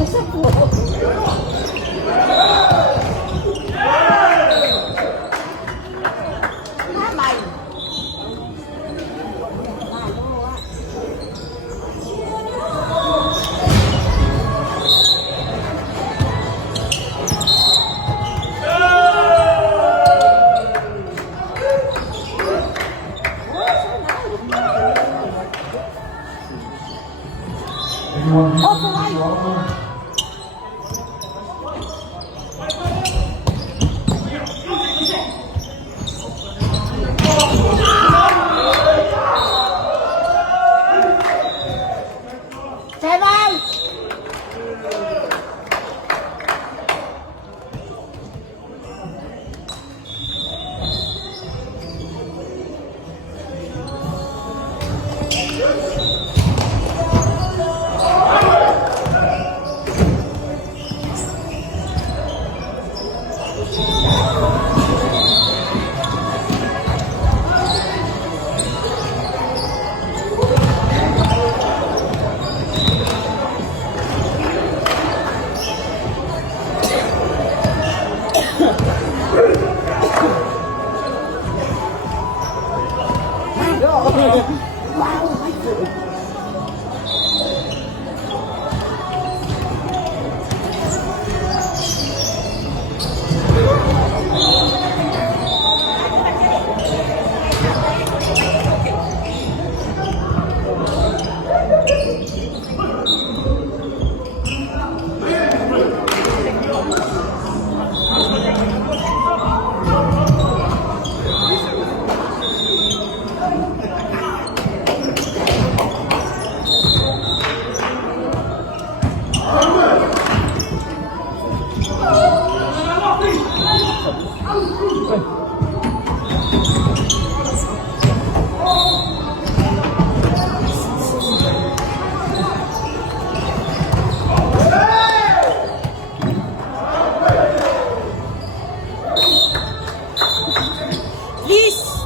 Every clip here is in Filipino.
isa po. Mamay.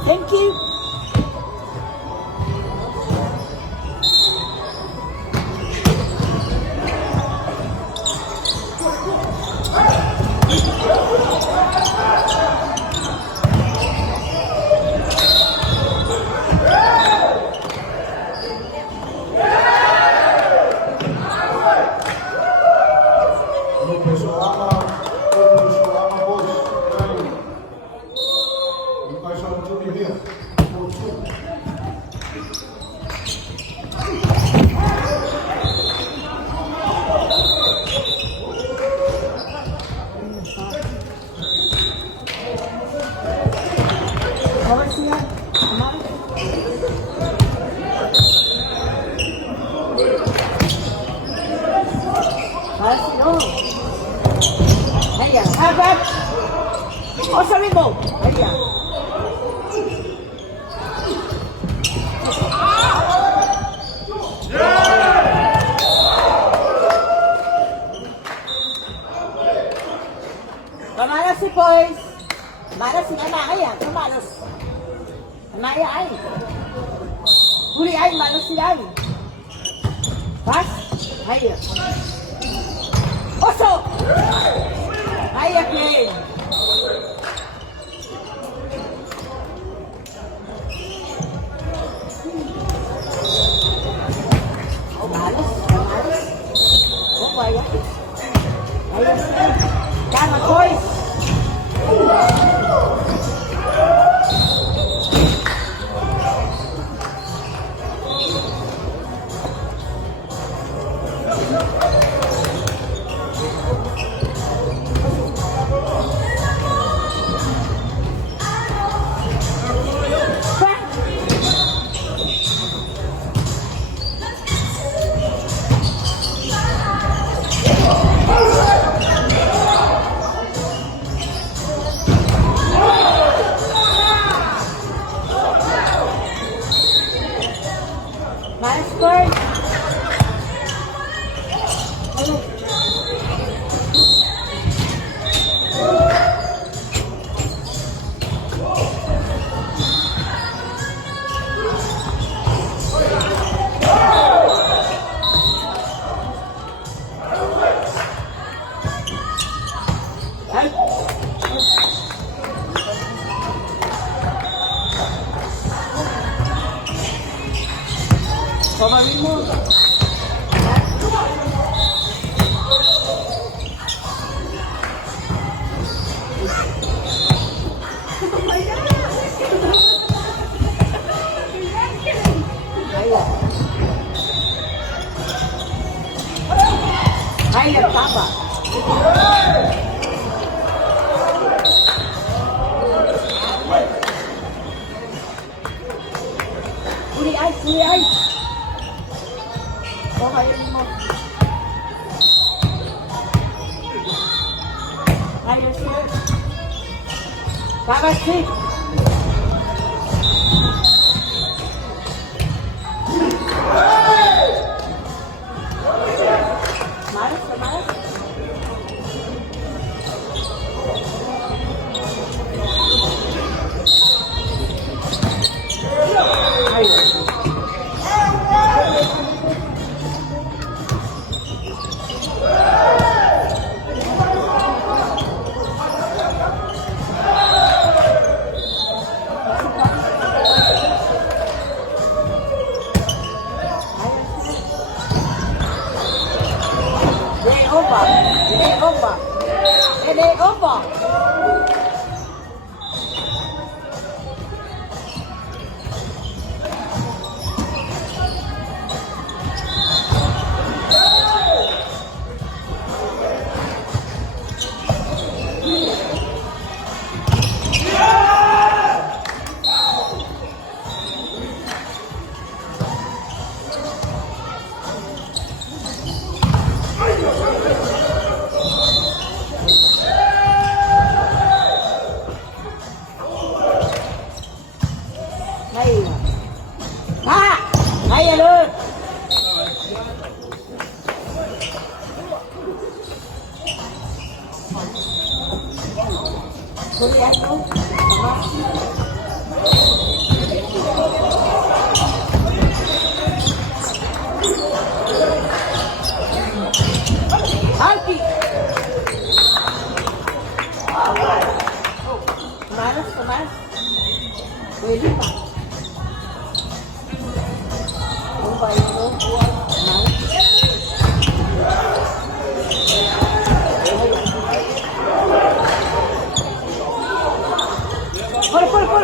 Thank you. Ayan, habap. O sa remote. Ayan. Kamalas si Poise. Kamalas si Amaya. Kamalas. Amaya ay. Huli ay, malas sila ay. Pas. Ayan. Oso! Ayak din! Malas, malas. Oh, ayak. Ayak. Tama, boys! Maya, tama. Uli ay, uli ay. Okay mo. Maya, sir. Tama, sir. Malas, malas. Ele over. Alpi. Kemanas, kemanas. Pwede pa. Kung ba ito, kemanas.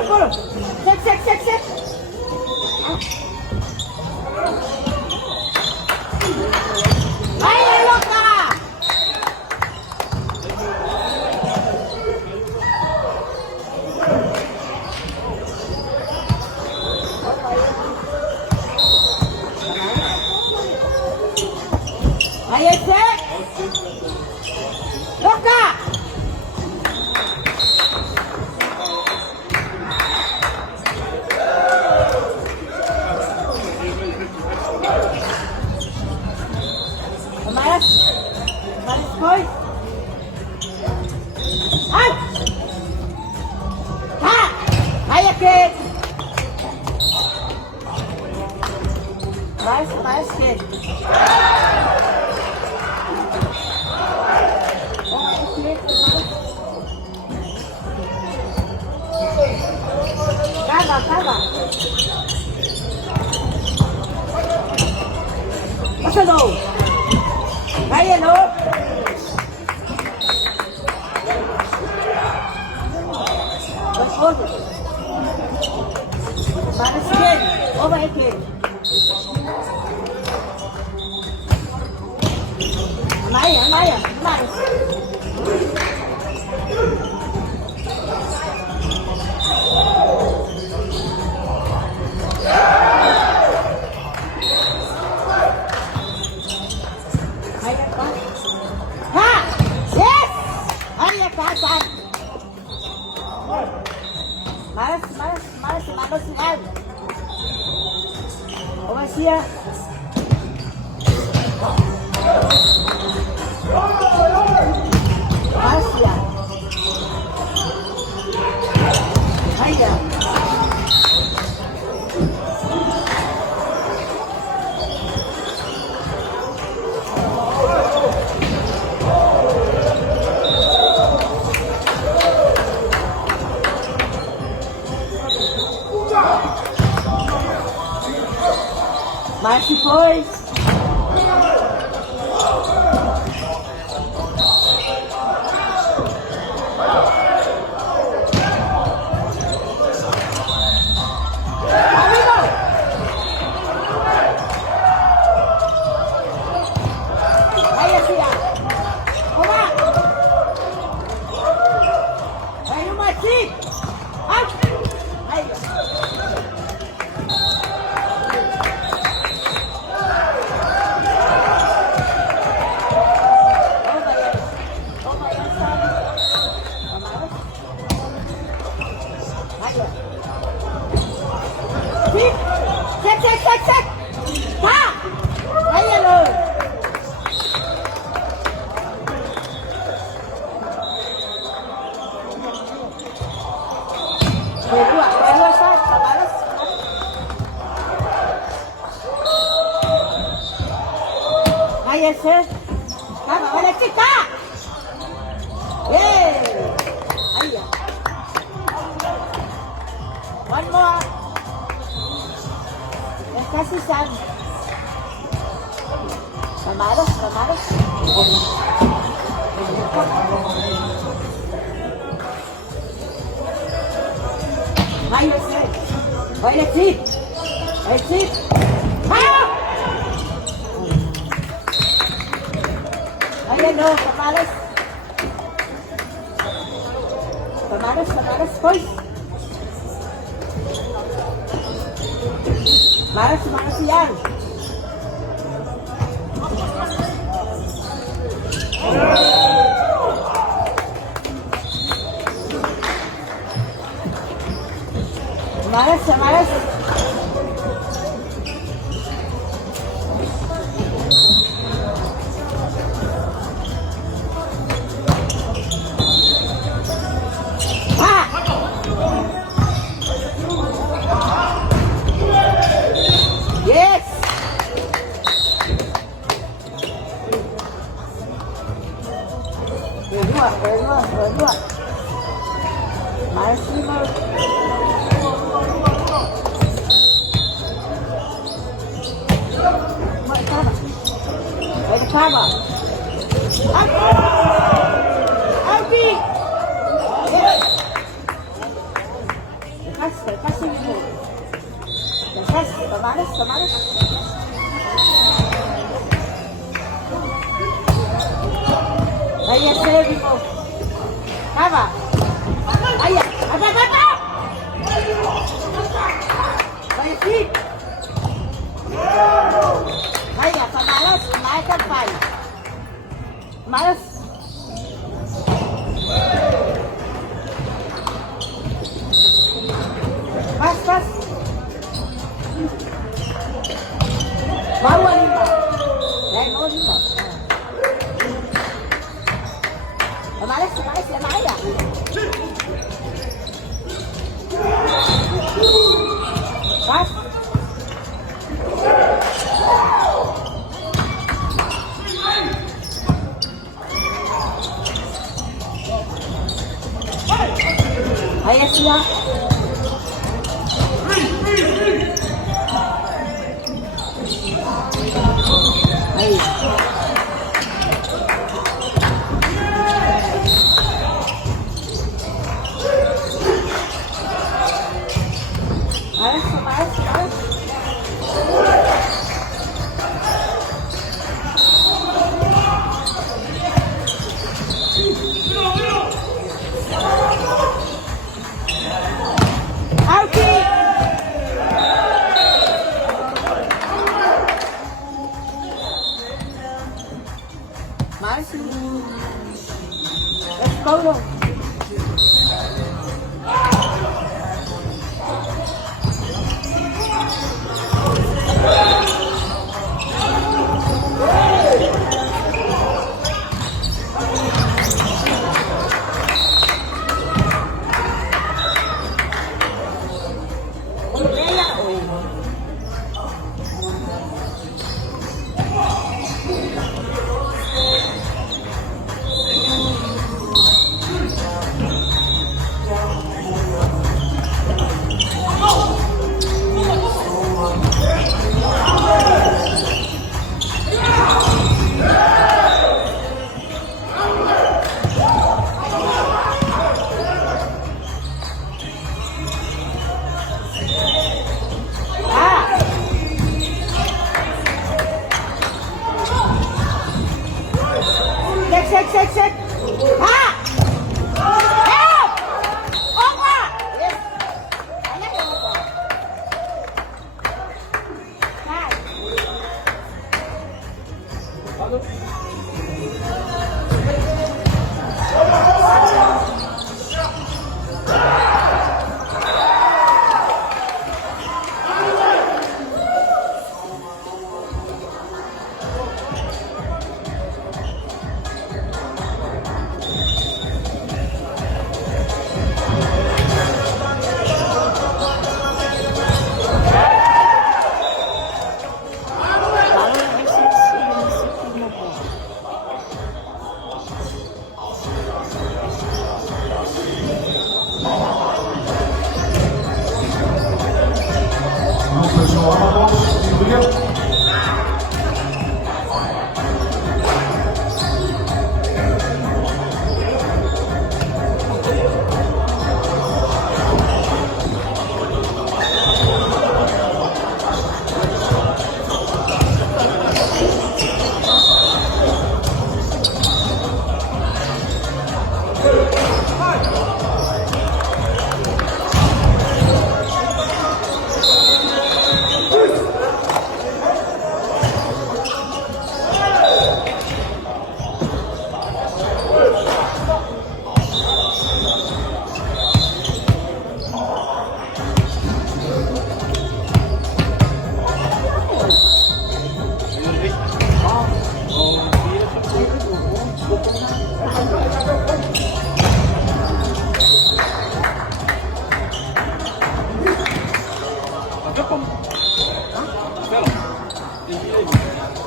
Puro. Sek. Ay, alok ka! Ayan, sek! Alok ka! Malas boy. Up. Ha. Kaya kid. Malas kid. Kaba. Masa daw? Kaya no? Let's go. Malas kid. Over kid. Maya. Malas. Malas yan. Omas siya. Malas yan. Hayda. Marcy boys. Amigo. Ayan siya. sir. Tama, wala chika! Yay! Ayan. One more. Yan kasi Sam. Mamaros, mamaros. Ayos, sir. Violet chip. Violet chip. Ha! Ayan o, pamalas. Pamalas, pamalas, boys. Maras, maras yan. Maras, maras. Yes! Berdua. Masih mau. Ada apa? Abi. Lepas ini. Lepas, kemarin. Ayah saya bingung. Apa? Ayah, apa? Ayah sih. Ayah, pemalas, naikkan pai. Malas. Pas. Bawa 5. Mau 5. Malas ya Maya. Pas. Ayah siap. Malas. Mas, let's go. Check. Ha! Help! Opa! Yes. Anak ko po. Hi.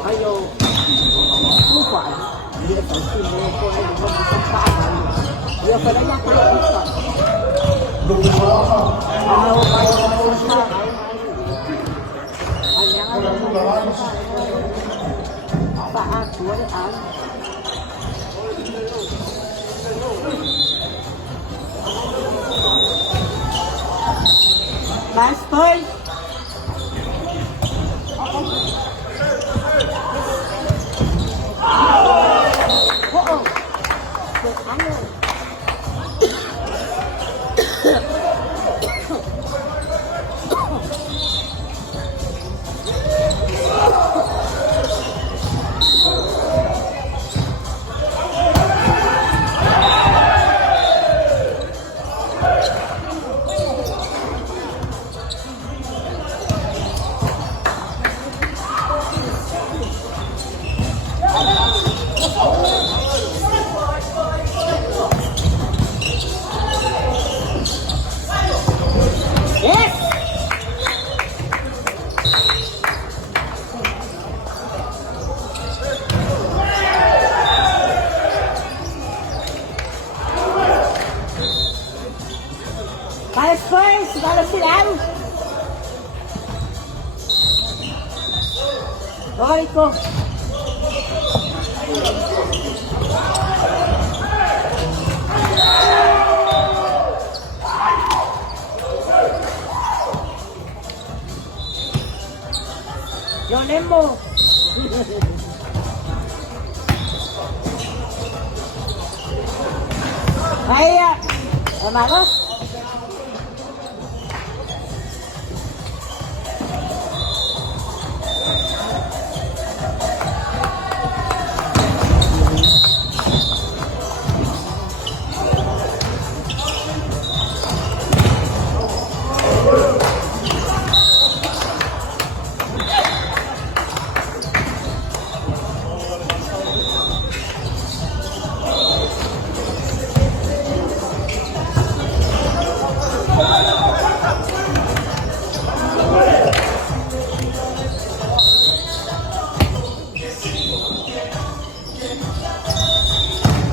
Ayaw. Ano pa? Hindi na pansin mo. Kung ano ba sa paanan. Ayaw pala niya kaya isa. Ayaw kayo na po siya. Ayaw na po siya. Paan, tuwalaan. Last point. Oo. Ano? Yes! Para Spurs, para sila. Okay ko. Yonem mo. Ay, Amaro?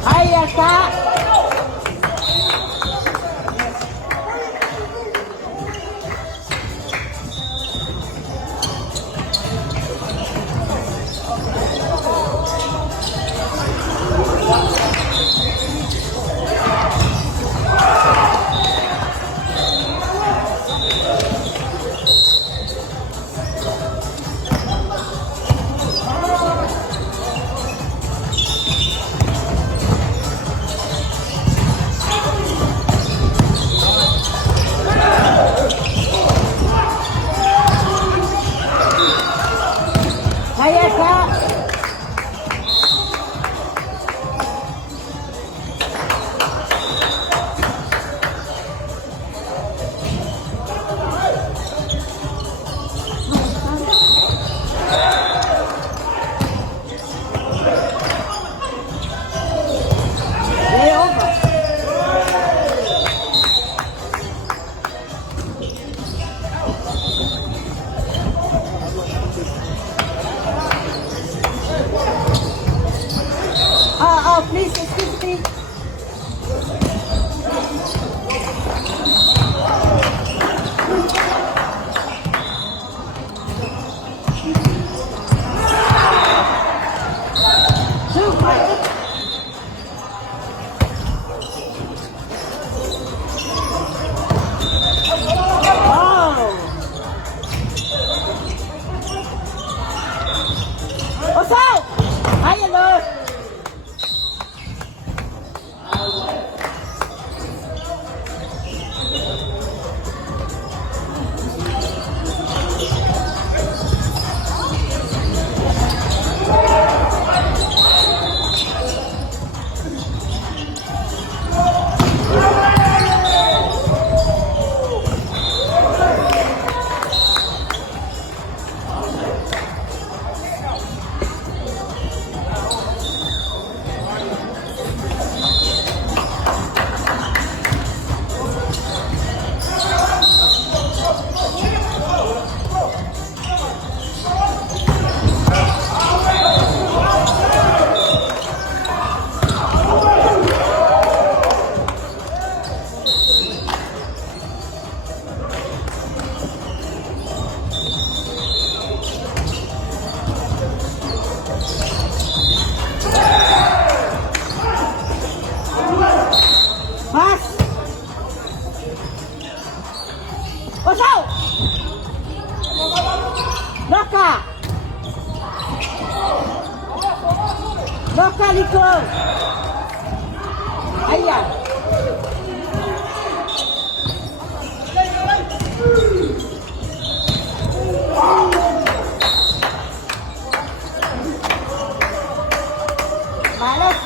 Ay, asa. Ay, asa. Way over. Please, excuse me. Maricol. Ayan. Malas.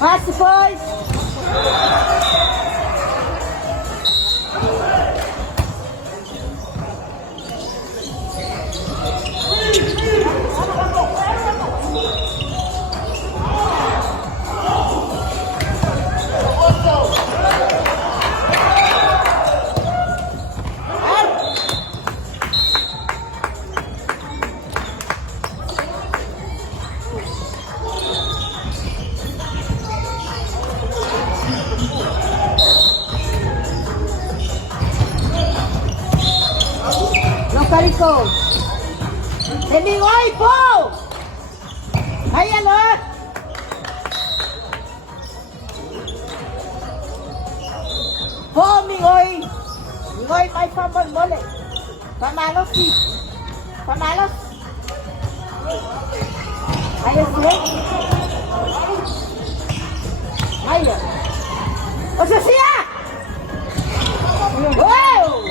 Pass the boys. Maricol. Semingoy po! Ayan o! Po, Mingoy! Mingoy, may fumble mole. Pamalos si. Pamalos. Ayos mo? Ayos. O siya! Wow!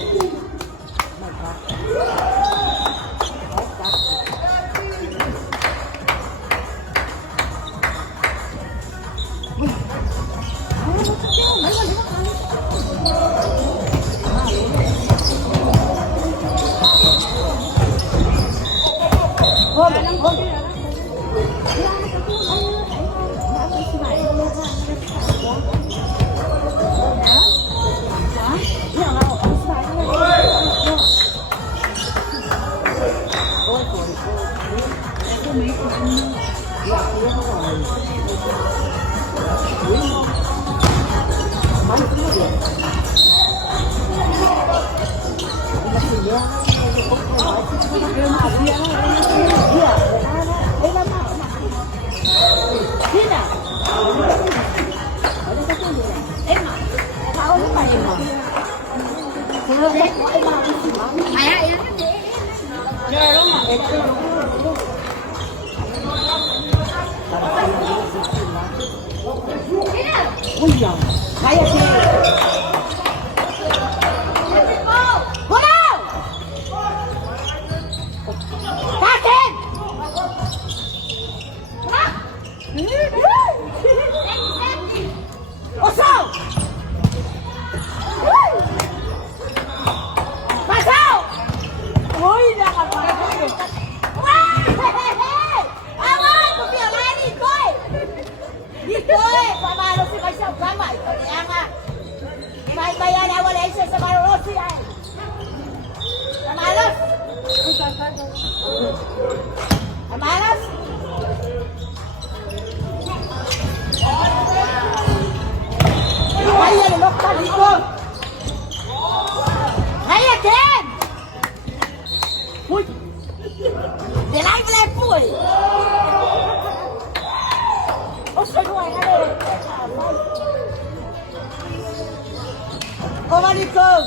Kaya sih. Wow! Katin! Oso! Pasok! Uy, nakapagod. Awan! Kupiyaman, Ikoy! Ikoy! Pamalo si Masyang Gama. Ito niya nga. May bayan na wala siya sa Marosi ay. Pamalos! Pamalos! Kaya lulok ka dito! Kaya din! Uy! Dilay-dilay po eh! O sa'yo ay ano eh! Komanikov!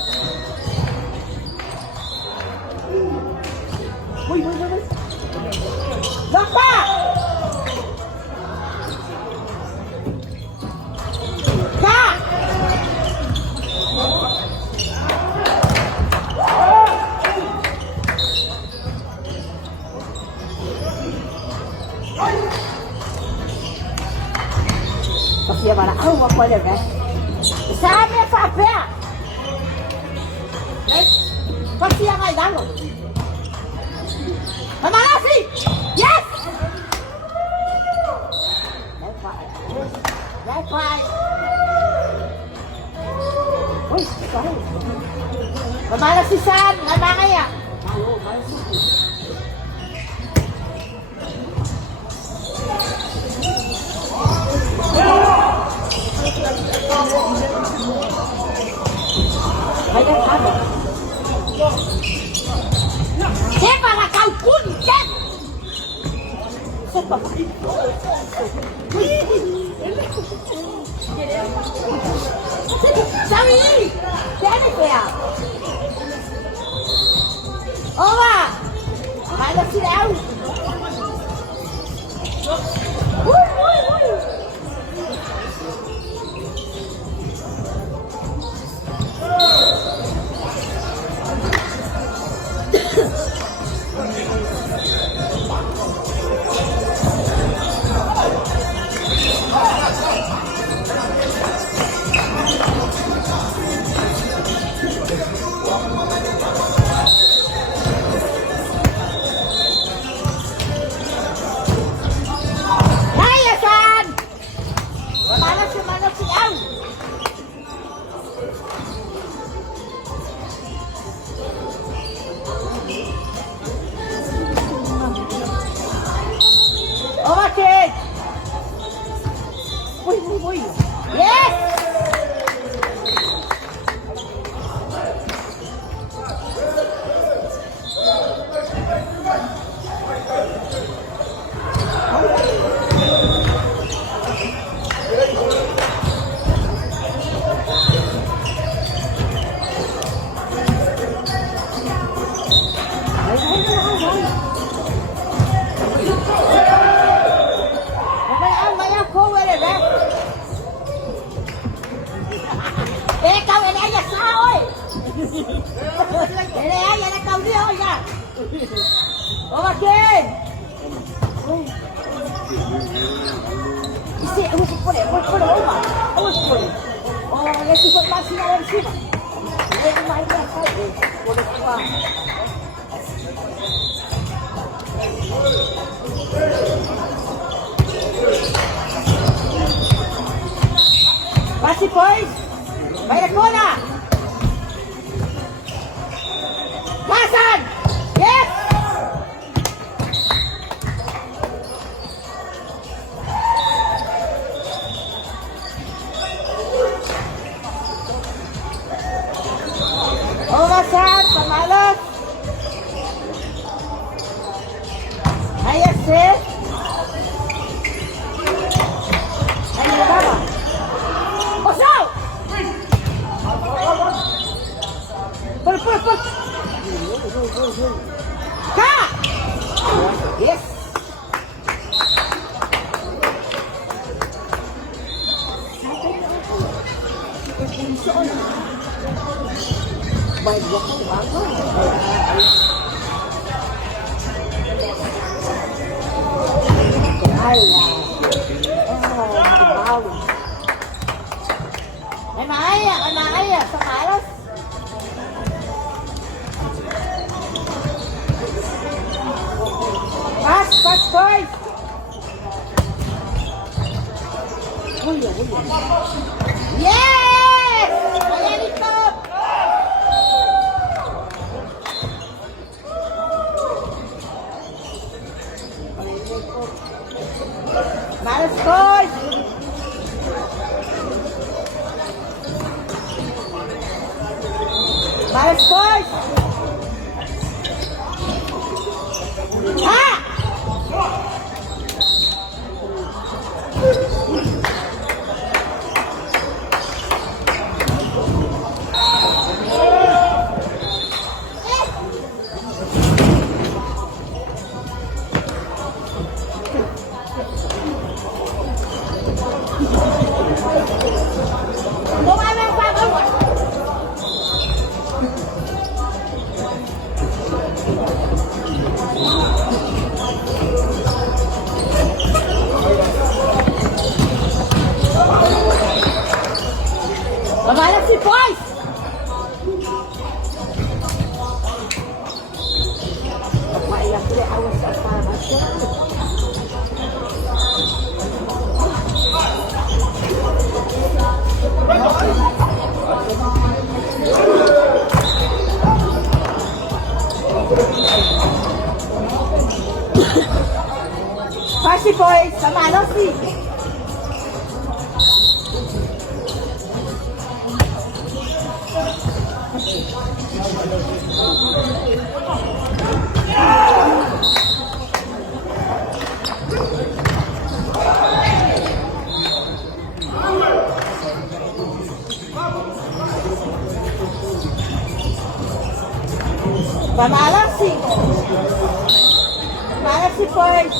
Uy! Lakpa! Ka! Kasi para ako wala ka. Sabi sa apya. Kasi ang ay dalo. Pamalasi! Yes! That's right. Uy, sorry. Pamalasi saan? Ano kaya? Kaya ano? Siapa nak kau puncat? Siapa? Sawi, siapa dia? Owa, Malas sila. Uy, uy, uy. Nayasan! Malas yung malas sila. Okay. Uy, uy, uy. Yes! Ikaw, ini aja sa oy. Ini aja na kau dia oy ya. Okay. Isi, awas pole, pole, oma. Awas pole. Oh, ya si pole masih ada di sini. Ini main dah saya. Pole apa? Masih boys. May bola! Pasan! Yes! Omasan, pamalas! Ayos eh! Ay, nababa! Osaw! Pul, pul, pul! Ka! Yes! May buwak ko bago. Ala! Oh, wow! Ay, maaya! Sa karas! Pass, boys! Yes! Ayan ito! Malas, boys! Malas, boys! Ha! Mabalas si boys! Maiyak ko rin awas sa parang siya. Pasi boys, sama ano si? Pamalas si. Passing point.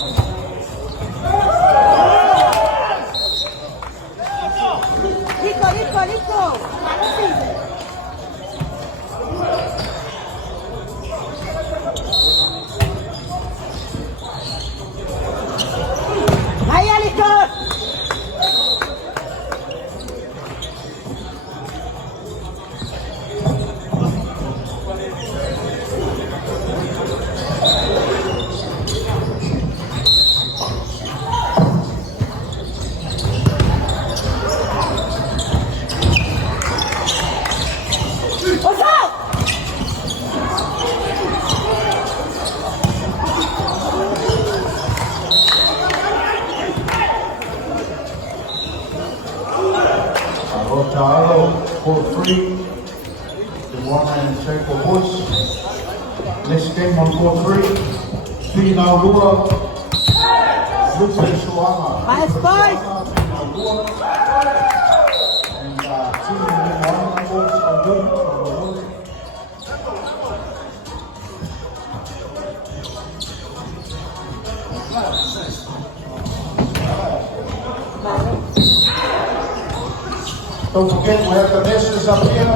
Dito. Malasin. Kaya likod. Usok! Rotaro for free. The one and check for Bush. Next game on for free. Pina Rua. Lupe Suama. Pass point. And team one goals are good. Don't forget, we have the messes up here.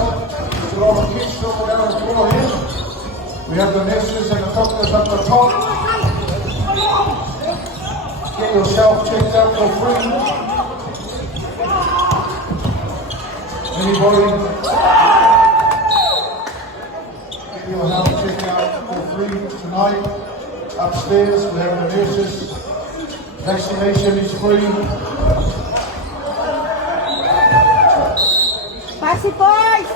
So all the kids still down the floor here. We have the messes and the doctors up the top. Get yourself checked out for free. Anybody? Get your health checked out for free tonight. Upstairs, we have the nurses. Vaccination is free. Passing point.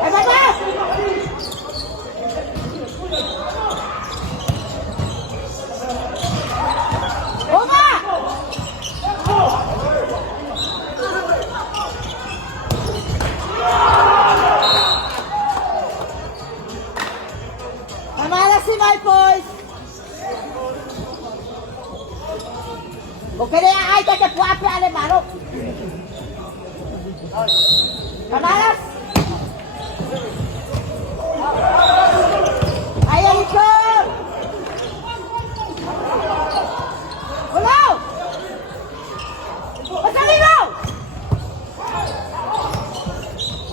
Ay, baba! Uma! Kamala si Malpoys. Porque ay que te puedo pegar de mano. Kamalas. Ay, Alico. Hola. What's up, Lilo?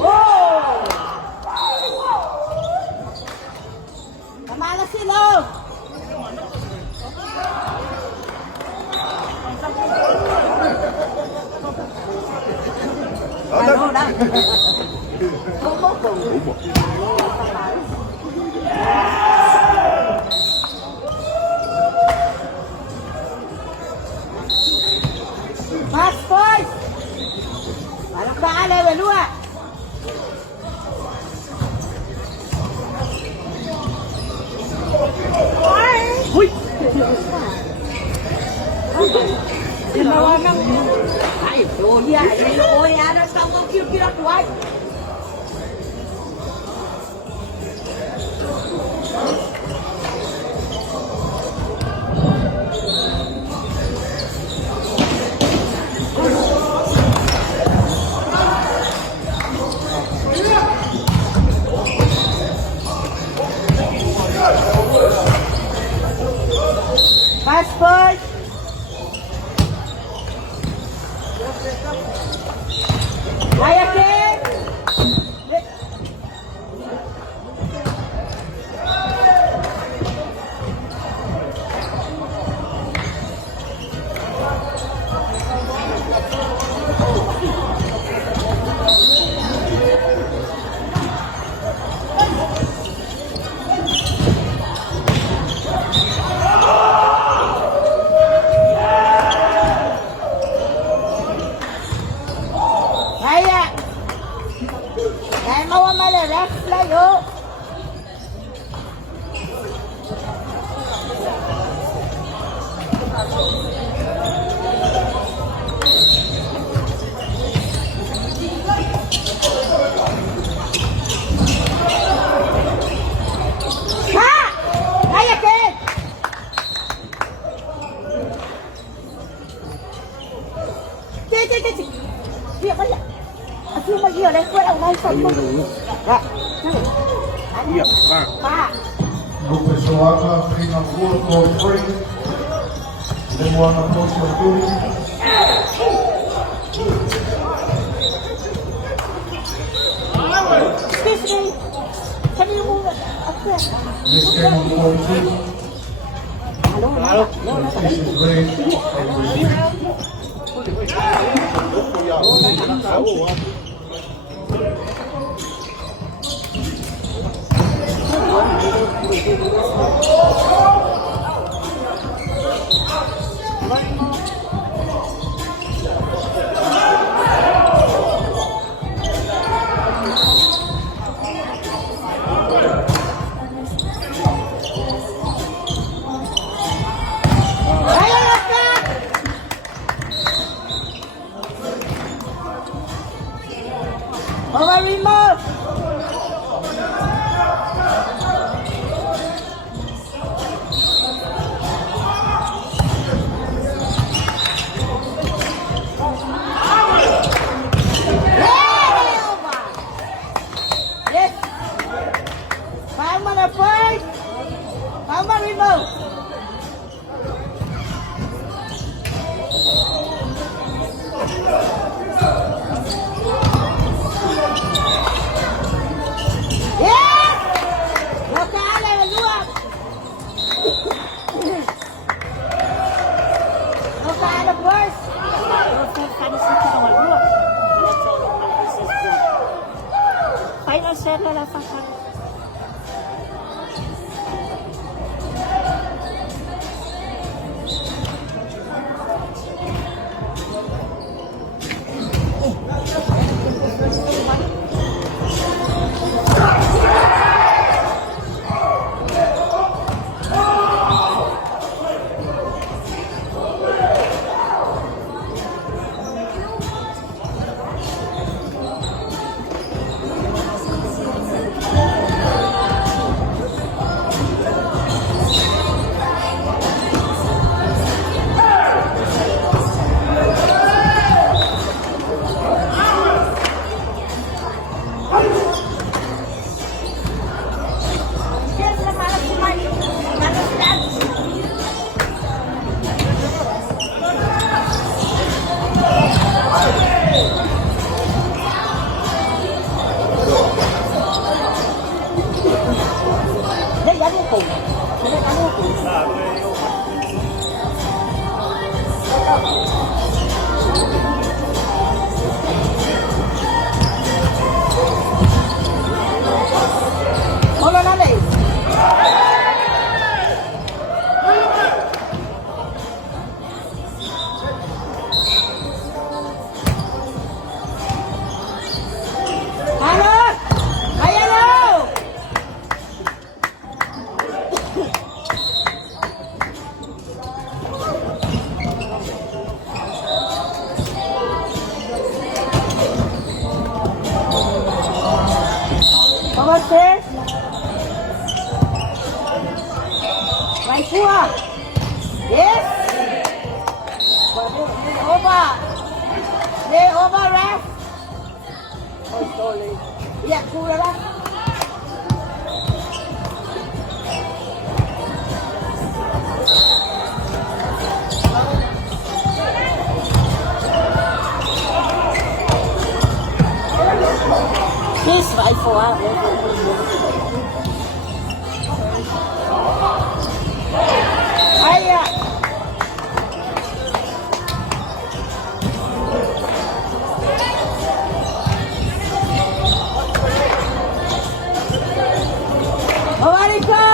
Oh. Kamalas sila. Ano na? Mas boys! Parang baala, walua! Uy! Tinawagan mo. Ay, Julia, oy, ano sa mga kira-kira ko ay? Passport! Kaya, Ken! Iya, Pak. Pa. Lucas Soaga, 3 na rua, call free. Lemoana Posto Tuli. Excuse me. Can you move it up there? This game on call 2. Hello? This is Ray and Brazil. Ayo, Raka! Over remote! Yes! Palma na first! Palma remote! Yes! Nasaan na luwag? Nasaan na first? Final set na lang sa Yes, nakalas si Mike. Nakalas si Dad. Đây, ăn một củ. Đây, ăn một củ. Hola, Nani. Halo? Ayan na! Pamaste? Right foot. Yes. Over. Lay over, ref. Oh, sorry. Yeah, cool, ref. This right foot. Aya. Mamarika.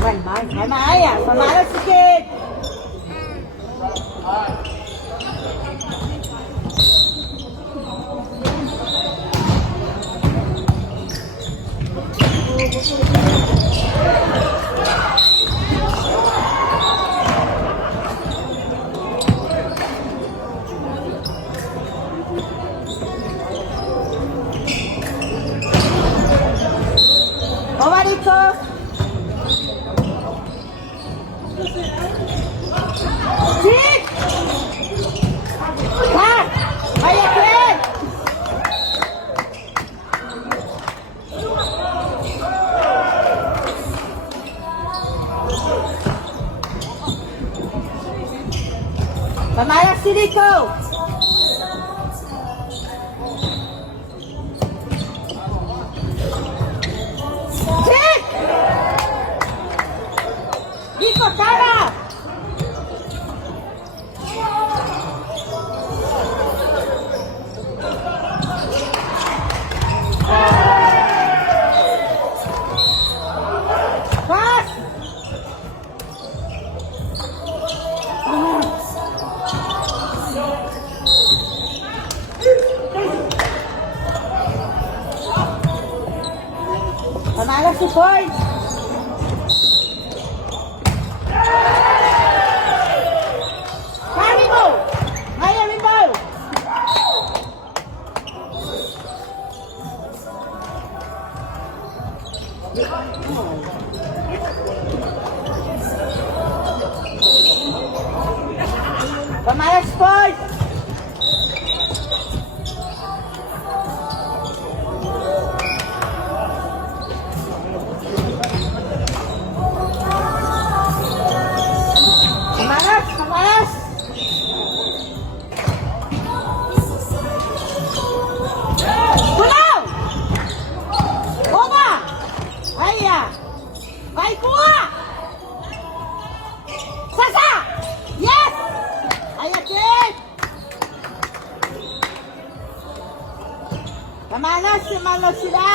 Thoải mái à? Thoải mái đó Siki. Pamalas si Rico. Sit! Rico, tara! Pass! Pamalas si Point. Carry mo! Maya Rimbo! Pamalas Point! Pamalas! Pamalas! Tunaw! Oba! Aya! May kuha! Sasa! Yes! Aya, kid! Pamalas! Pamalas sila!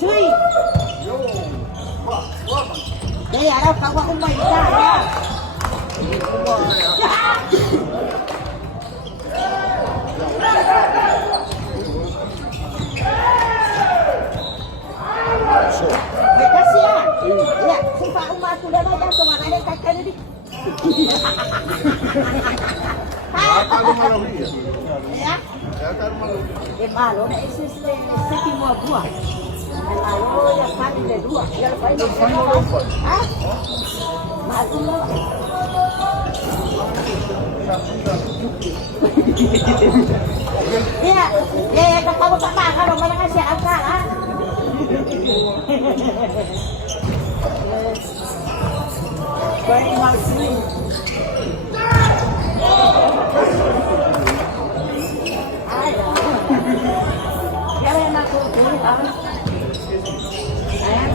Cuy! Daya, araw, kawa kong may isa, ya! Kasi yan! Ya, sumpah umat udah na yan, kumakain ka ka na di. Ya? Es malo, ese es el séptimo agua. El malo ya sale de dua. Ya lo fue. ¿Ah? Malo no. Ya, kamu tak makan, orang mana siya ang ha? Very much. Kaya na ko ayan.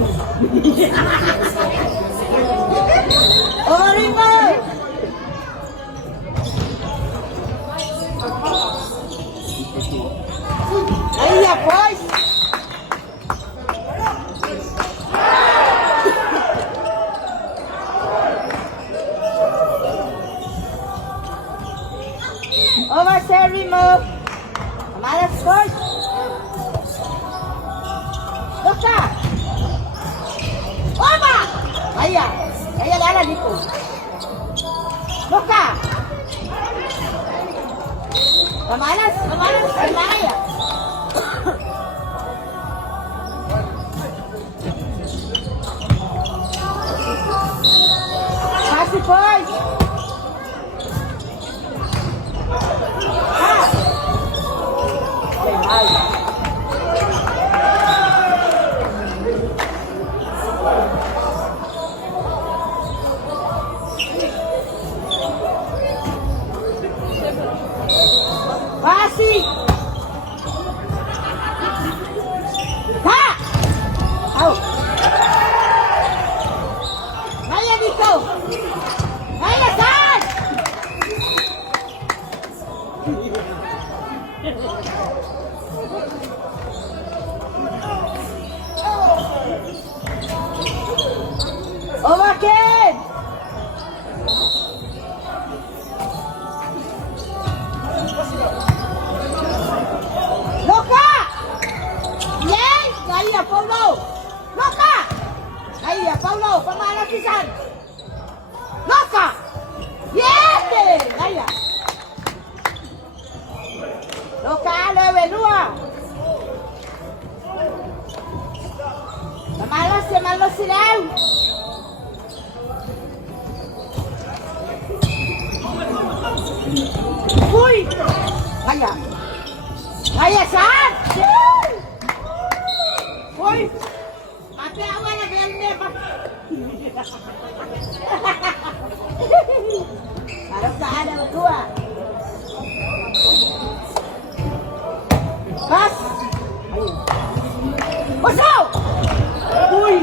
Oh, Rico! Ay, boys! Over there, remove. Malas first. Doka. Oma. Aya. Aya lala dito. Doka. Malas, malas, Aya. Pass it first. Pasi! Ha! Au! Maya dito! Maya saan? Overkid! Loka! Yes! Kaya, Paulo! Loka! Kaya, Paulo! Pamalakisan! Loka! Yes! Kaya! Loka, lewe, lua! Pamalas, malas sila! Uy! Kaya! Kaya saan? Puso! Uy!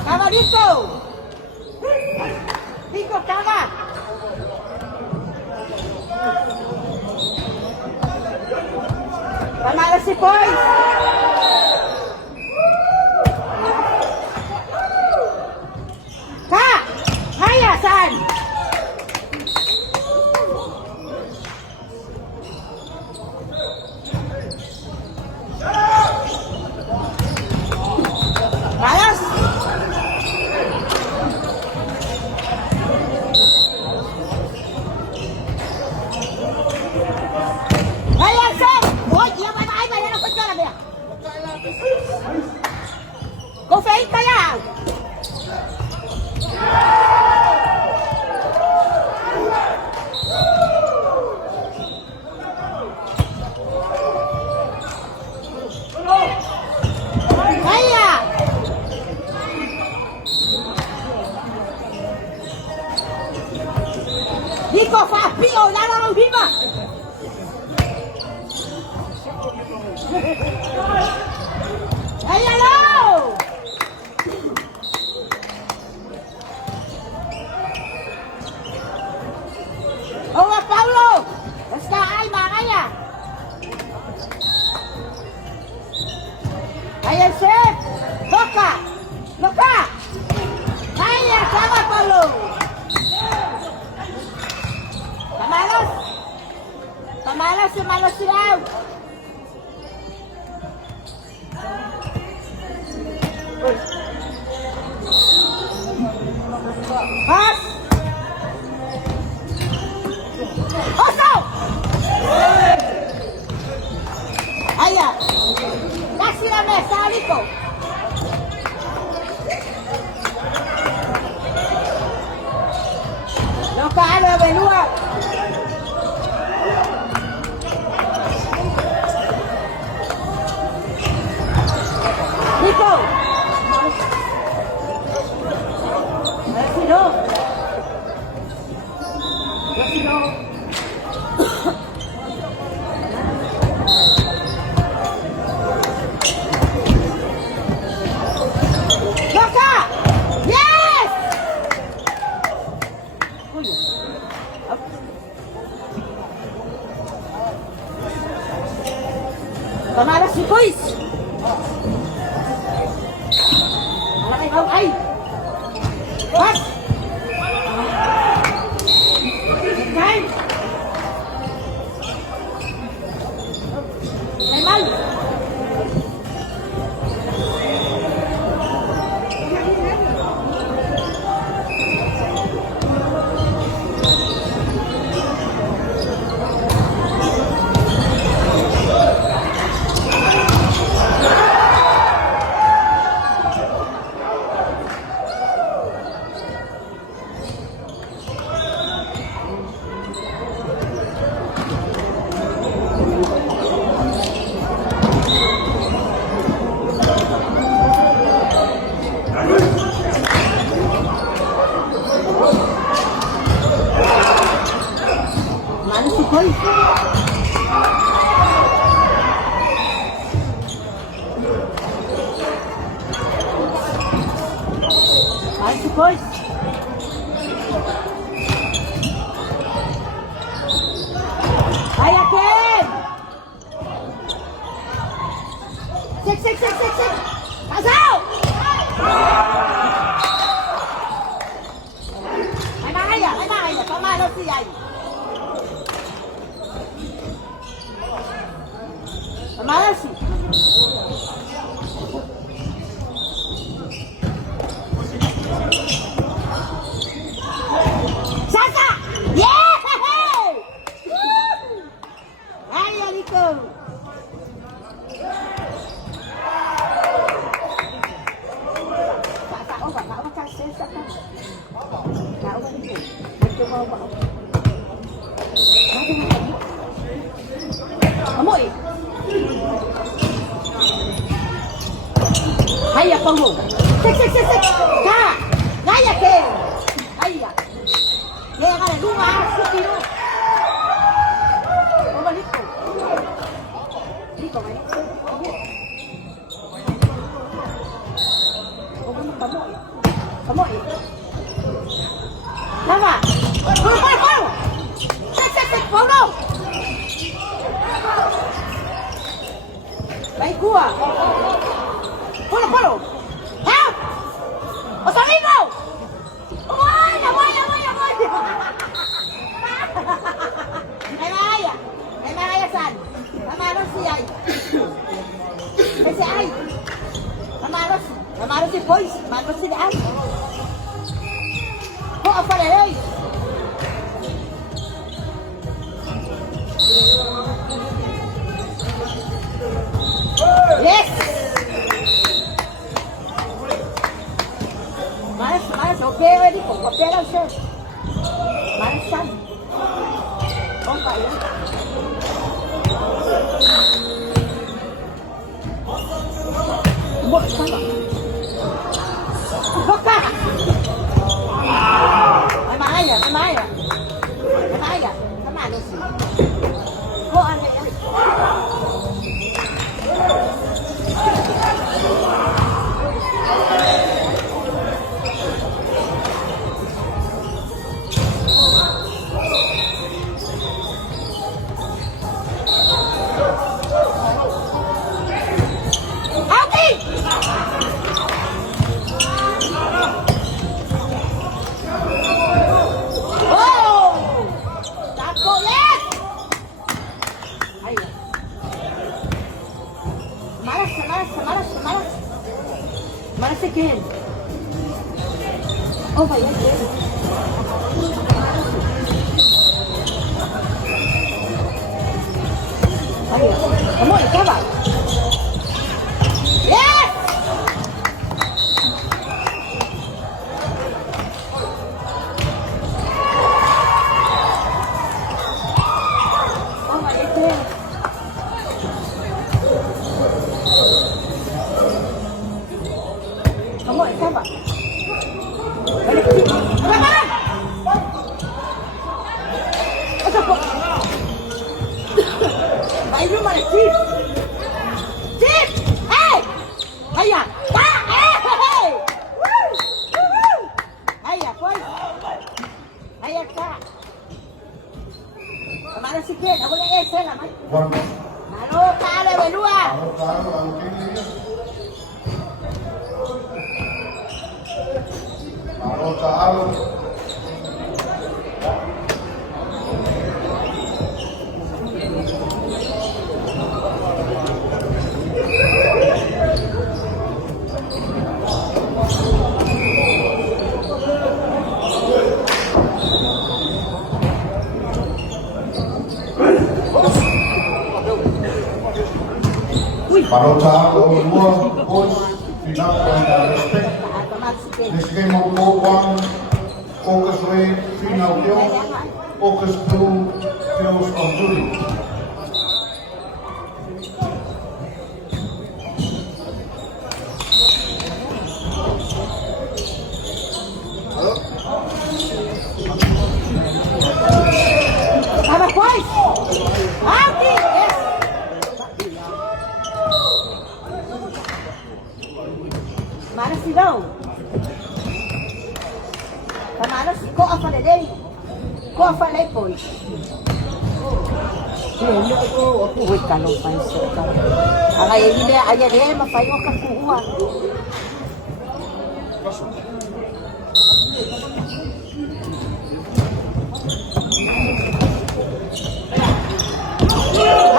Tama dito! Dito, tama! Tama na si Poy! Ka! Kaya, saan? Malas! Kaya, sir! Uy, di naman ay bayan ang pagkala ba? Kufein kaya! Kaya! Di ko fa-apio, lalo ng viva! Kaya lang! Owa, Paulo! Basta ay makaya! Kaya, chef! Loka! Loka! Kaya, tama, Paulo! Pamalas! Pamalas, sumalas sila! Pas! Oso! Aya! Kasi na may sali ko! Loka, ano, Benua! Nico! Sino? Sino? Loka! Yes! Pamalas si Boys! Malaki bang ay! Pas! Kain! Mal! Mana si Boy? Mana si Boy? Kaya, Ken! Sik! Kasaw! May makaya! Pamalo siya! Pamalo siya! Sasa! Yeah! Ay, Nico! Amoy! Haya, pango! Sik! Ka! Gaya, Ken! Haya! Kaya ka na, lunga! Sutino! Bumalik ko! Dito, may si Ay. Namaros si Boys. Namaros si Ay. Ko apa lelay. Yes. Maras, okay ready po. Okay lang sir. Maras san. Okay yan. Buat sama. Buka. Maya. Sama ada sih. Kok ada ya? Maras again. Oh my God. Ayo, kamu ikaw ba? Yes! Oh my God. Kamu ikaw ba? Balik dito. Balik! Ito po. Bailo man, Chief! Chief! Hey! Haya! Ta! Hey! Hey! Woo! Woo! Haya, boy! Haya ka! Kamara si Ken. Ako na ese naman. Ano ka, Lewelua? Parota over boys, enough and respect. This game of Mode 1, focus red, female kills, focus blue, kills on duty. Tama, boys! Auntie! Yes! Mana si daw? Kamano si ko apa day? Ko apa lay po? Ano ko wait ka lang pa sa. Ang ay hindi aya de mapayo ka kuha.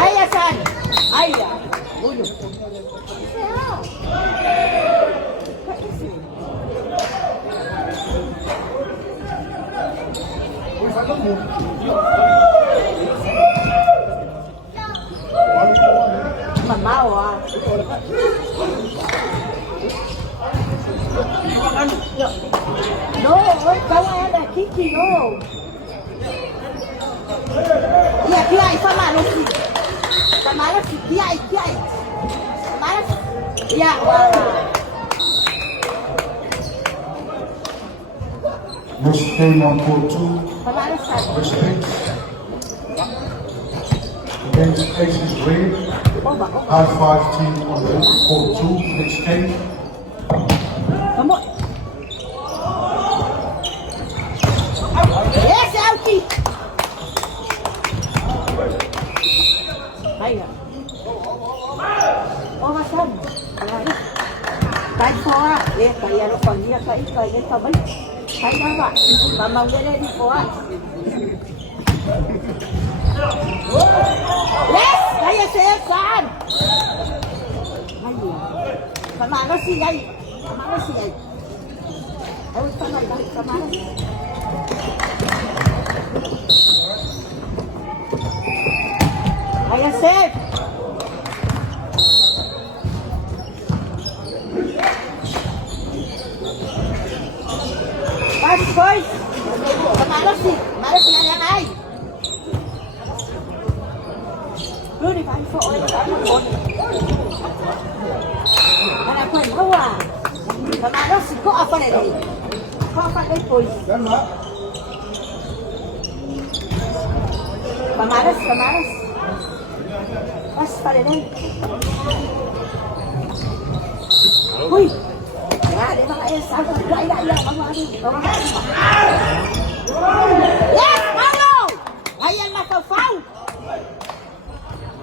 Aya san. Aya. Ulo. Mamawa. No, kau ada kiki no. Ya, kiai sama Rosi. Sama Rosi, kiai. Sama Rosi. Ya, Next game on court 2, sama Rosi. respect. Against Aces Red, Oba. high five team on court 2, next game. Kamu. Yes, Alki. Ayo. Oh, masan. Alay. Tay po ah. Kaya ro pa niya kaya pa ba? Kaya ba? Mamagere di po ah. Yes, kaya sa'yo saan? Ayo. Kamano siya. Kamano siya. Ay, kamano. Ayan, safe. Pass, boys. Kamano siya yan ay. Rudy, paano po ulit? Ano po? Ano po? Hawa. Kamano si ko apa na rin? Ko apa na rin, boys. Kamaras. Pas pa rin. Uy! Grabe mga elsa. Gaya. Yes! Ano? Ayan matafaw!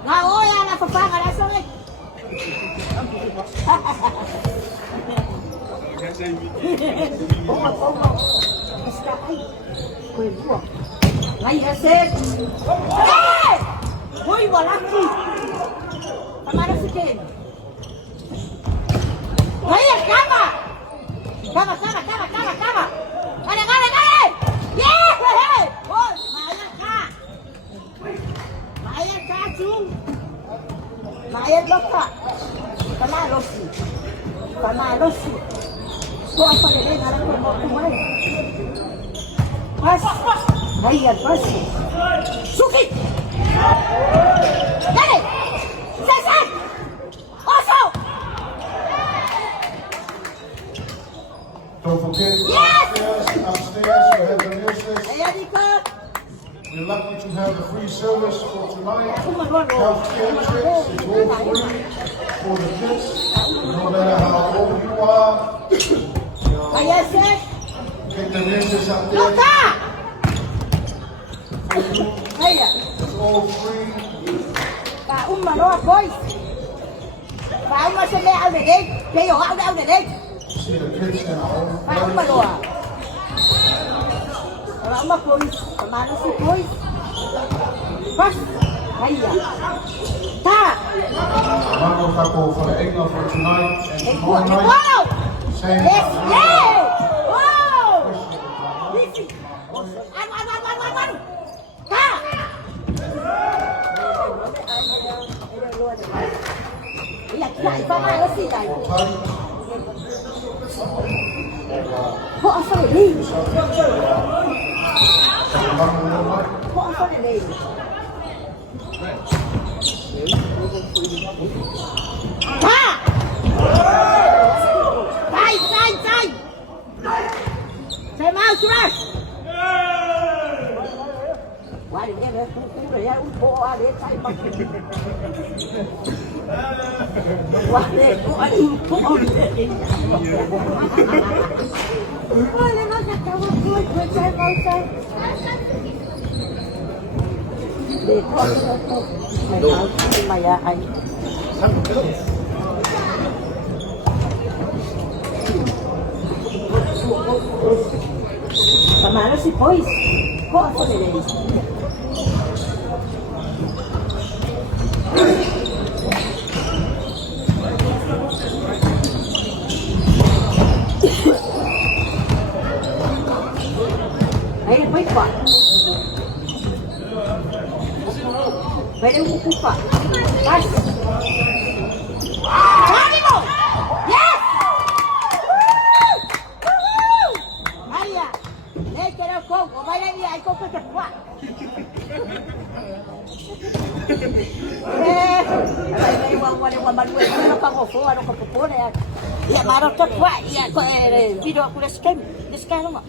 Naoya na papangan. Asa rin? Basta ay. Kuy buwak. Ngayon, sir. Hey! Uy, wala ki. Kamara si Ken. Ngayon, kama! Kama! Kaya! Yeah! Hey! Oh, Mayan ka, Jung. Mayan lo ka. Panalo si. Ko apa rin, alam ko mo kumain. Pas! Mayan, pas! Suki! Dali! Sasan! Oso! Don't forget, Yes! upstairs we have the nurses. Ayan, ikot! We're lucky to have a free service for tonight. Kumagwaro. Healthcare checks is all free for the kids, no matter how old you are. Ayan, sir! Get the nurses out there. Luka! Ayan. It's all free. Manoa, boys! Sa may already. Kayo, already. See the kids now. Manoa. Wala boys. Pamano si boys. Pas! Ayan. Ta! Mano Taco for the Engel for tonight and tomorrow night. Wow! Same. Yes! Yay! Wow! Listen! Ano! Ta! Iyak, pamano sila. Ko ang sarili. Ko ang sarili. Ha! Tay! Say mouse rush! Wala niya na tuturo yan. Upo, wala tayo wala ko ang upo. Wala magkatawag ko. Say mouse rush. Dito ako ito. May mouse, mayaan. Pamano si Poise? Ko ako nila. Ayun, wait pa. Pwede mo kukupa. Pass. Sabi mo! Yes! Maria, leke na ko. Kumaya niya, ay ko pa. Ay, wala manuel. Ano pa ko po? Ano ka po po na yan? Iya, marot ka po. Iya, video ako na scam. Discount mo.